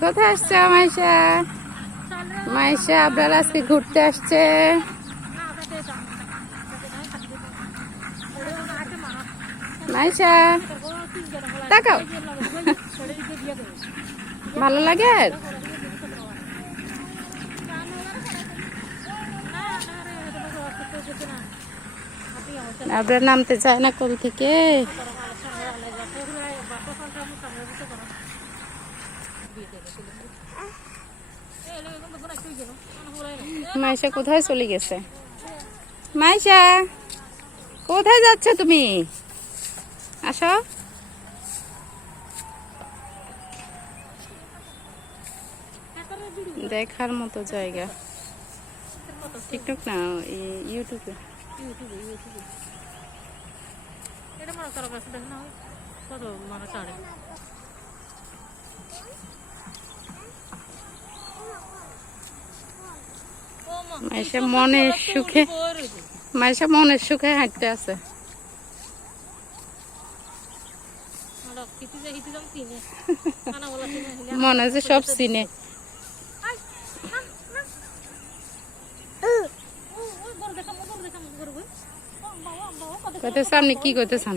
কোথায় আসছে, মাইশা? মাইশা আপনার আজকে ঘুরতে আসছে। মাইশা, তাকাও। ভালো লাগে? আপনার নামতে চায় না কোল থেকে। মাইশা কোথায় চলে গেছে? মাইশা, কোথায় যাচ্ছ তুমি? আসো। দেখার মতো জায়গা। টিকটক না ইউটিউবে। এটা মনে কত মানে চাড়ে মাইশা মনের সুখে মাইশা মনের সুখে হাঁটতে আছে। মনে যে সব চিনে কইতে আপনি কি কইতেছেন?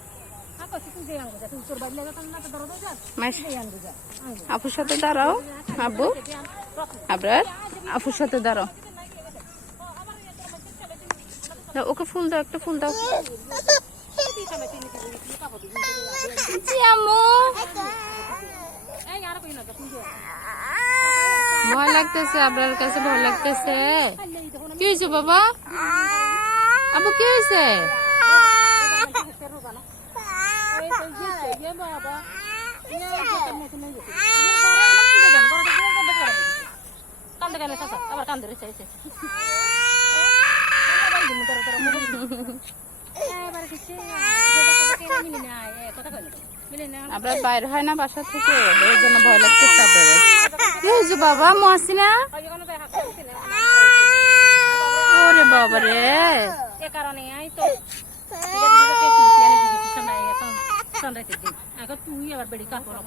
আপুর সাথে দাঁড়াও আব্বু। আবরার আপুর সাথে দাঁড়াও। ওকে ফুল দাও একটা ফুল দাও। ভয় লাগতেছে আপনার কাছে ভয় লাগতেছে। কি হয়েছে বাবা? আবু কি হয়েছে? আবার কান্দে রয়েছে আপনার বাইরে হয় না বাসা থেকে ওই জন্য ভয় লাগতেছে আপনাদের। বাবা মহাসিনা ওরে বাবা রে এ কারণে আই তো ঠান্ডা এখন তুই আবার বেড়ি কাপড়